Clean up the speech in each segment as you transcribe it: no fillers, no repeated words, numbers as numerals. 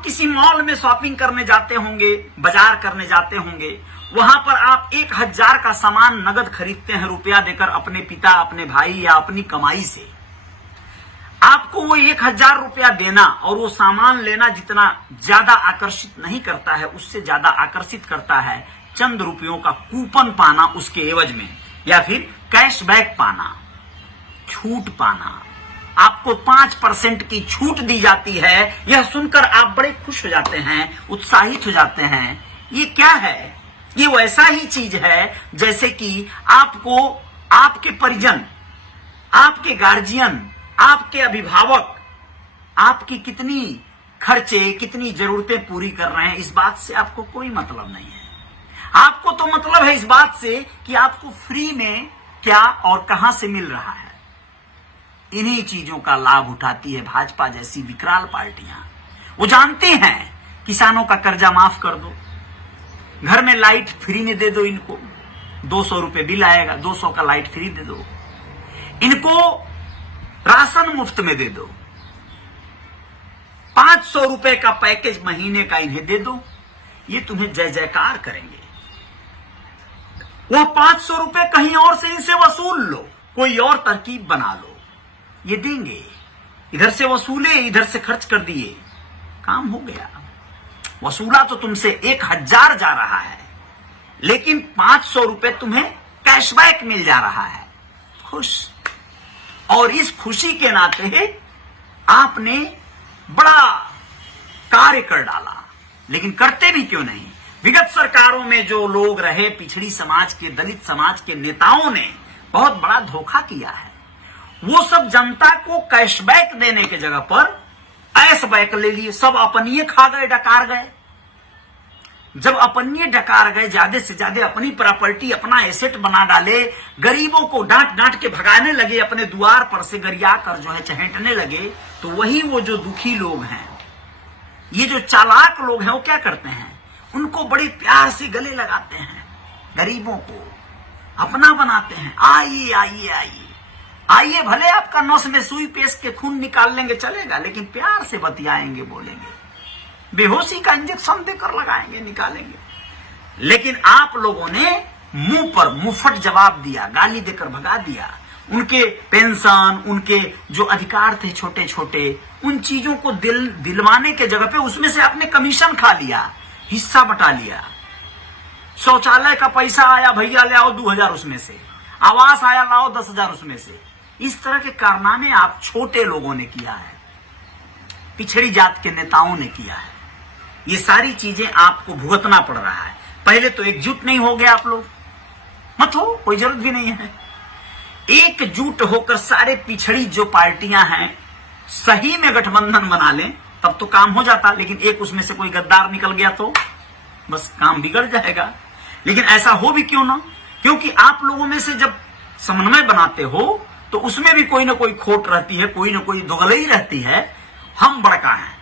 आप किसी मॉल में शॉपिंग करने जाते होंगे, बाजार करने जाते होंगे, वहां पर आप 1000 का सामान नगद खरीदते हैं रुपया देकर, अपने पिता, अपने भाई या अपनी कमाई से। आपको वो 1000 रुपया देना और वो सामान लेना जितना ज्यादा आकर्षित नहीं करता है, उससे ज्यादा आकर्षित करता है चंद रुपयों का कूपन पाना उसके एवज में, या फिर कैशबैक पाना, छूट पाना। आपको 5% की छूट दी जाती है, यह सुनकर आप बड़े खुश हो जाते हैं, उत्साहित हो जाते हैं। ये क्या है? ये वैसा ही चीज है जैसे कि आपको आपके परिजन, आपके गार्जियन, आपके अभिभावक आपकी कितनी खर्चे, कितनी जरूरतें पूरी कर रहे हैं, इस बात से आपको कोई मतलब नहीं है। आपको तो मतलब है इस बात से कि आपको फ्री में क्या और कहां से मिल रहा है। इन्हीं चीजों का लाभ उठाती है भाजपा जैसी विकराल पार्टियां। वो जानती हैं किसानों का कर्जा माफ कर दो, घर में लाइट फ्री में दे दो, इनको 200 रुपए बिल आएगा, 200 का लाइट फ्री दे दो, इनको राशन मुफ्त में दे दो, 500 रुपए का पैकेज महीने का इन्हें दे दो, ये तुम्हें जय जयकार करेंगे। वह 500 रुपए कहीं और से इनसे वसूल लो, कोई और तरकीब बना लो, ये देंगे। इधर से वसूले, इधर से खर्च कर दिए, काम हो गया। वसूला तो तुमसे 1000 जा रहा है, लेकिन 500 रुपए तुम्हें कैशबैक मिल जा रहा है, खुश। और इस खुशी के नाते आपने बड़ा कार्य कर डाला, लेकिन करते भी क्यों नहीं। विगत सरकारों में जो लोग रहे, पिछड़ी समाज के, दलित समाज के नेताओं ने बहुत बड़ा धोखा किया है। वो सब जनता को कैशबैक देने के जगह पर ऐशबैक ले लिए, सब अपनिए खा गए, डकार गए। जब अपनिए डकार गए, ज्यादा से ज्यादा अपनी प्रॉपर्टी, अपना एसेट बना डाले, गरीबों को डांट डांट के भगाने लगे, अपने द्वार पर से गरिया कर जो है चहेंटने लगे, तो वही वो जो दुखी लोग हैं, ये जो चालाक लोग हैं, वो क्या करते हैं, उनको बड़े प्यार से गले लगाते हैं, गरीबों को अपना बनाते हैं। आइए आइए आइए आइए, भले आपका नस में सुई पेश के खून निकाल लेंगे चलेगा, लेकिन प्यार से बतियाएंगे, बोलेंगे, बेहोशी का इंजेक्शन देकर लगाएंगे, निकालेंगे। लेकिन आप लोगों ने मुंह पर मुंहफट जवाब दिया, गाली देकर भगा दिया। उनके पेंशन, उनके जो अधिकार थे छोटे छोटे, उन चीजों को दिलवाने के जगह पे उसमें से आपने कमीशन खा लिया, हिस्सा बटा लिया। शौचालय का पैसा आया, भैया ले आओ 2000 उसमें से, आवास आया, लाओ 10,000 उसमें से। इस तरह के कारनामे आप छोटे लोगों ने किया है, पिछड़ी जात के नेताओं ने किया है। ये सारी चीजें आपको भुगतना पड़ रहा है। पहले तो एकजुट नहीं हो गए आप लोग, मत हो, कोई जरूरत भी नहीं है। एकजुट होकर सारे पिछड़ी जो पार्टियां हैं सही में गठबंधन बना लें, तब तो काम हो जाता। लेकिन एक उसमें से कोई गद्दार निकल गया तो बस काम बिगड़ जाएगा। लेकिन ऐसा हो भी क्यों ना, क्योंकि आप लोगों में से जब समन्वय बनाते हो तो उसमें भी कोई ना कोई खोट रहती है, कोई ना कोई दोगलई रहती है। हम बड़का हैं,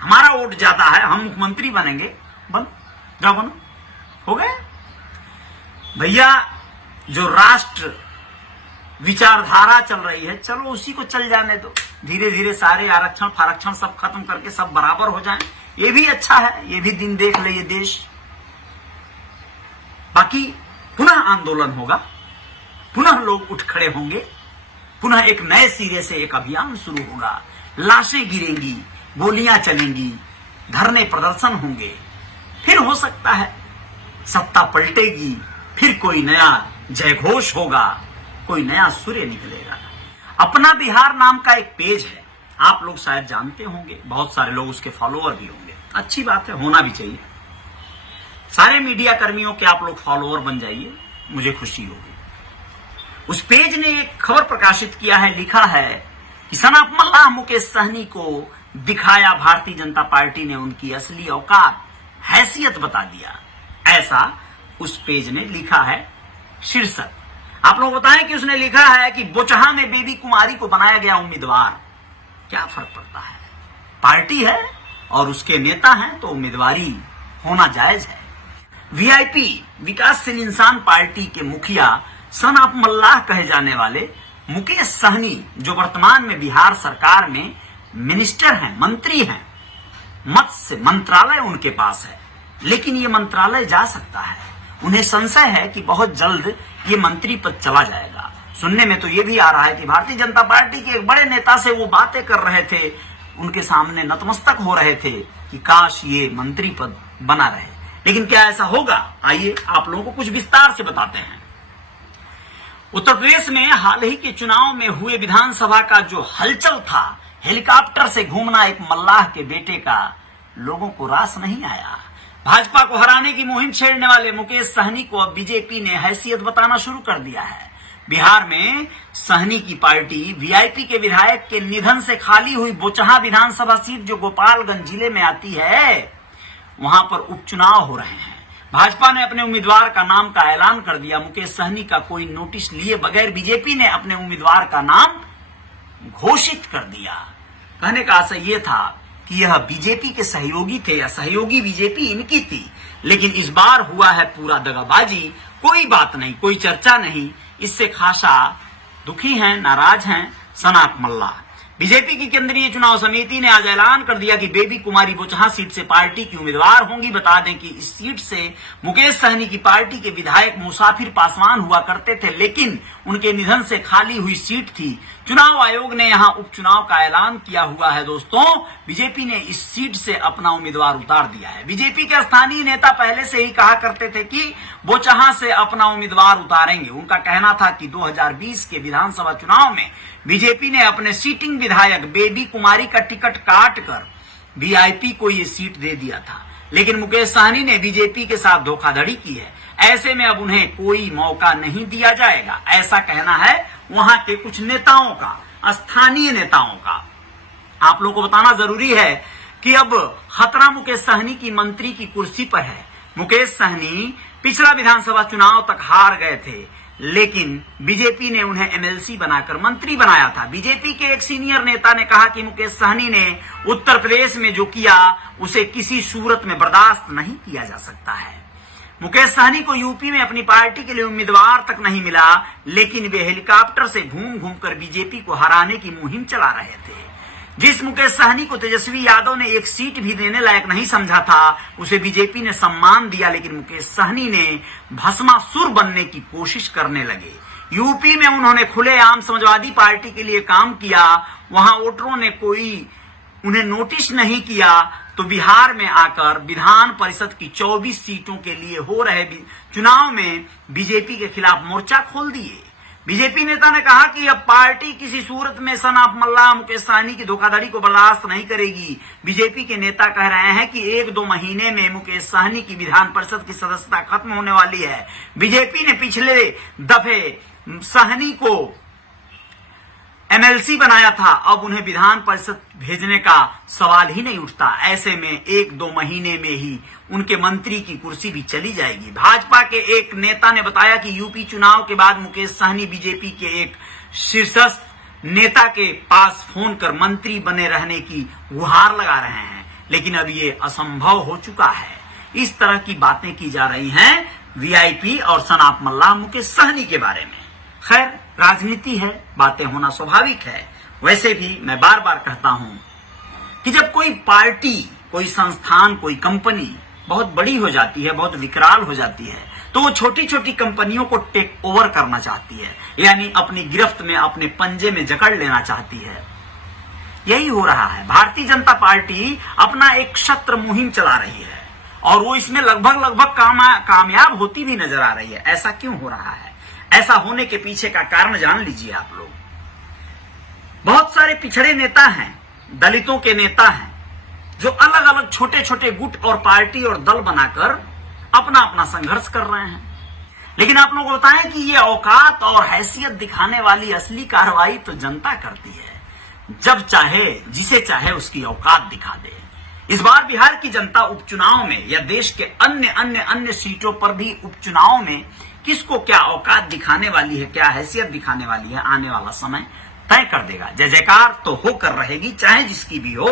हमारा वोट ज्यादा है, हम मुख्यमंत्री बनेंगे, बन जाओ, बनो, हो गए भैया। जो राष्ट्र विचारधारा चल रही है, चलो उसी को चल जाने दो। धीरे धीरे सारे आरक्षण फारक्षण सब खत्म करके सब बराबर हो जाएं, ये भी अच्छा है, ये भी दिन देख ले ये देश। बाकी पुनः आंदोलन होगा, पुनः लोग उठ खड़े होंगे, पुनः एक नए सिरे से एक अभियान शुरू होगा। लाशें गिरेंगी, गोलियां चलेंगी, धरने प्रदर्शन होंगे, फिर हो सकता है सत्ता पलटेगी, फिर कोई नया जयघोष होगा, कोई नया सूर्य निकलेगा। अपना बिहार नाम का एक पेज है, आप लोग शायद जानते होंगे, बहुत सारे लोग उसके फॉलोअर भी होंगे। अच्छी बात है, होना भी चाहिए। सारे मीडिया कर्मियों के आप लोग फॉलोअर बन जाइए, मुझे खुशी होगी। उस पेज ने एक खबर प्रकाशित किया है, लिखा है कि सनाफ मल्लाह मुकेश सहनी को दिखाया भारतीय जनता पार्टी ने उनकी असली औकात, हैसियत बता दिया। ऐसा उस पेज ने लिखा है शीर्षक। आप लोग बताएं कि उसने लिखा है कि बोचहा में बेबी कुमारी को बनाया गया उम्मीदवार। क्या फर्क पड़ता है, पार्टी है और उसके नेता हैं तो उम्मीदवारी होना जायज है। वीआईपी विकासशील इंसान पार्टी के मुखिया सनाफ मल्लाह कहे जाने वाले मुकेश सहनी, जो वर्तमान में बिहार सरकार में मिनिस्टर हैं, मंत्री हैं, मत्स्य मंत्रालय उनके पास है, लेकिन ये मंत्रालय जा सकता है। उन्हें संशय है कि बहुत जल्द ये मंत्री पद चला जाएगा। सुनने में तो ये भी आ रहा है कि भारतीय जनता पार्टी के एक बड़े नेता से वो बातें कर रहे थे, उनके सामने नतमस्तक हो रहे थे कि काश ये मंत्री पद बना रहे। लेकिन क्या ऐसा होगा? आइए आप लोगों को कुछ विस्तार से बताते हैं। उत्तर प्रदेश में हाल ही के चुनाव में हुए विधानसभा का जो हलचल था, हेलीकॉप्टर से घूमना एक मल्लाह के बेटे का, लोगों को रास नहीं आया। भाजपा को हराने की मुहिम छेड़ने वाले मुकेश सहनी को अब बीजेपी ने हैसियत बताना शुरू कर दिया है। बिहार में सहनी की पार्टी वीआईपी के विधायक के निधन से खाली हुई बोचहा विधानसभा सीट जो गोपालगंज जिले में आती है, वहां पर उपचुनाव हो रहे हैं। भाजपा ने अपने उम्मीदवार का नाम का ऐलान कर दिया। मुकेश सहनी का कोई नोटिस लिए बगैर बीजेपी ने अपने उम्मीदवार का नाम घोषित कर दिया। कहने का आशय यह था कि यह बीजेपी के सहयोगी थे या सहयोगी बीजेपी इनकी थी, लेकिन इस बार हुआ है पूरा दगाबाजी। कोई बात नहीं, कोई चर्चा नहीं। इससे खासा दुखी हैं, नाराज हैं सनात मल्ला। बीजेपी की केंद्रीय चुनाव समिति ने आज ऐलान कर दिया कि बेबी कुमारी बोचहा सीट से पार्टी की उम्मीदवार होंगी। बता दें कि इस सीट से मुकेश सहनी की पार्टी के विधायक मुसाफिर पासवान हुआ करते थे, लेकिन उनके निधन से खाली हुई सीट थी। चुनाव आयोग ने यहां उपचुनाव का ऐलान किया हुआ है। दोस्तों, बीजेपी ने इस सीट से अपना उम्मीदवार उतार दिया है। बीजेपी के स्थानीय नेता पहले से ही कहा करते थे कि बोचहा से अपना उम्मीदवार उतारेंगे। उनका कहना था कि 2020 के विधानसभा चुनाव में बीजेपी ने अपने सीटिंग विधायक बेबी कुमारी का टिकट काट कर वीआईपी को ये सीट दे दिया था, लेकिन मुकेश सहनी ने बीजेपी के साथ धोखाधड़ी की है। ऐसे में अब उन्हें कोई मौका नहीं दिया जाएगा, ऐसा कहना है वहां के कुछ नेताओं का, स्थानीय नेताओं का। आप लोगों को बताना जरूरी है कि अब खतरा मुकेश सहनी की मंत्री की कुर्सी पर है। मुकेश सहनी पिछला विधानसभा चुनाव तक हार गए थे, लेकिन बीजेपी ने उन्हें एमएलसी बनाकर मंत्री बनाया था। बीजेपी के एक सीनियर नेता ने कहा कि मुकेश सहनी ने उत्तर प्रदेश में जो किया उसे किसी सूरत में बर्दाश्त नहीं किया जा सकता है। मुकेश सहनी को यूपी में अपनी पार्टी के लिए उम्मीदवार तक नहीं मिला, लेकिन वे हेलीकॉप्टर से घूम घूम कर बीजेपी को हराने की मुहिम चला रहे थे। जिस मुकेश सहनी को तेजस्वी यादव ने एक सीट भी देने लायक नहीं समझा था, उसे बीजेपी ने सम्मान दिया, लेकिन मुकेश सहनी ने भस्मासुर बनने की कोशिश करने लगे। यूपी में उन्होंने खुलेआम समाजवादी पार्टी के लिए काम किया, वहां वोटरों ने कोई उन्हें नोटिस नहीं किया, तो बिहार में आकर विधान परिषद की 24 सीटों के लिए हो रहे चुनाव में बीजेपी के खिलाफ मोर्चा खोल दिए। बीजेपी नेता ने कहा कि अब पार्टी किसी सूरत में सनात मल्ला मुकेश सहनी की धोखाधड़ी को बर्दाश्त नहीं करेगी। बीजेपी के नेता कह रहे हैं कि 1-2 महीने में मुकेश सहनी की विधान परिषद की सदस्यता खत्म होने वाली है। बीजेपी ने पिछले दफे सहनी को एमएलसी बनाया था, अब उन्हें विधान परिषद भेजने का सवाल ही नहीं उठता। ऐसे में 1-2 महीने में ही उनके मंत्री की कुर्सी भी चली जाएगी। भाजपा के एक नेता ने बताया कि यूपी चुनाव के बाद मुकेश सहनी बीजेपी के एक शीर्षस्थ नेता के पास फोन कर मंत्री बने रहने की गुहार लगा रहे हैं, लेकिन अब ये असंभव हो चुका है। इस तरह की बातें की जा रही हैं वीआईपी और सनात मल्ला मुकेश सहनी के बारे में। खैर, राजनीति है, बातें होना स्वाभाविक है। वैसे भी मैं बार बार कहता हूं कि जब कोई पार्टी, कोई संस्थान, कोई कंपनी बहुत बड़ी हो जाती है, बहुत विकराल हो जाती है, तो वो छोटी छोटी कंपनियों को टेक ओवर करना चाहती है, यानी अपनी गिरफ्त में, अपने पंजे में जकड़ लेना चाहती है। यही हो रहा है। भारतीय जनता पार्टी अपना एक शस्त्र मुहिम चला रही है और वो इसमें लगभग कामयाब होती भी नजर आ रही है। ऐसा क्यों हो रहा है? ऐसा होने के पीछे का कारण जान लीजिए आप लोग। बहुत सारे पिछड़े नेता हैं, दलितों के नेता हैं, जो अलग अलग छोटे छोटे गुट और पार्टी और दल बनाकर अपना अपना संघर्ष कर रहे हैं। लेकिन आप लोगों को बताएं कि ये औकात और हैसियत दिखाने वाली असली कार्रवाई तो जनता करती है। जब चाहे, जिसे चाहे उसकी औकात दिखा दे। इस बार बिहार की जनता उपचुनाव में या देश के अन्य सीटों पर भी उपचुनाव में किसको क्या औकात दिखाने वाली है, क्या हैसियत दिखाने वाली है, आने वाला समय तय कर देगा। जय जयकार तो होकर रहेगी, चाहे जिसकी भी हो।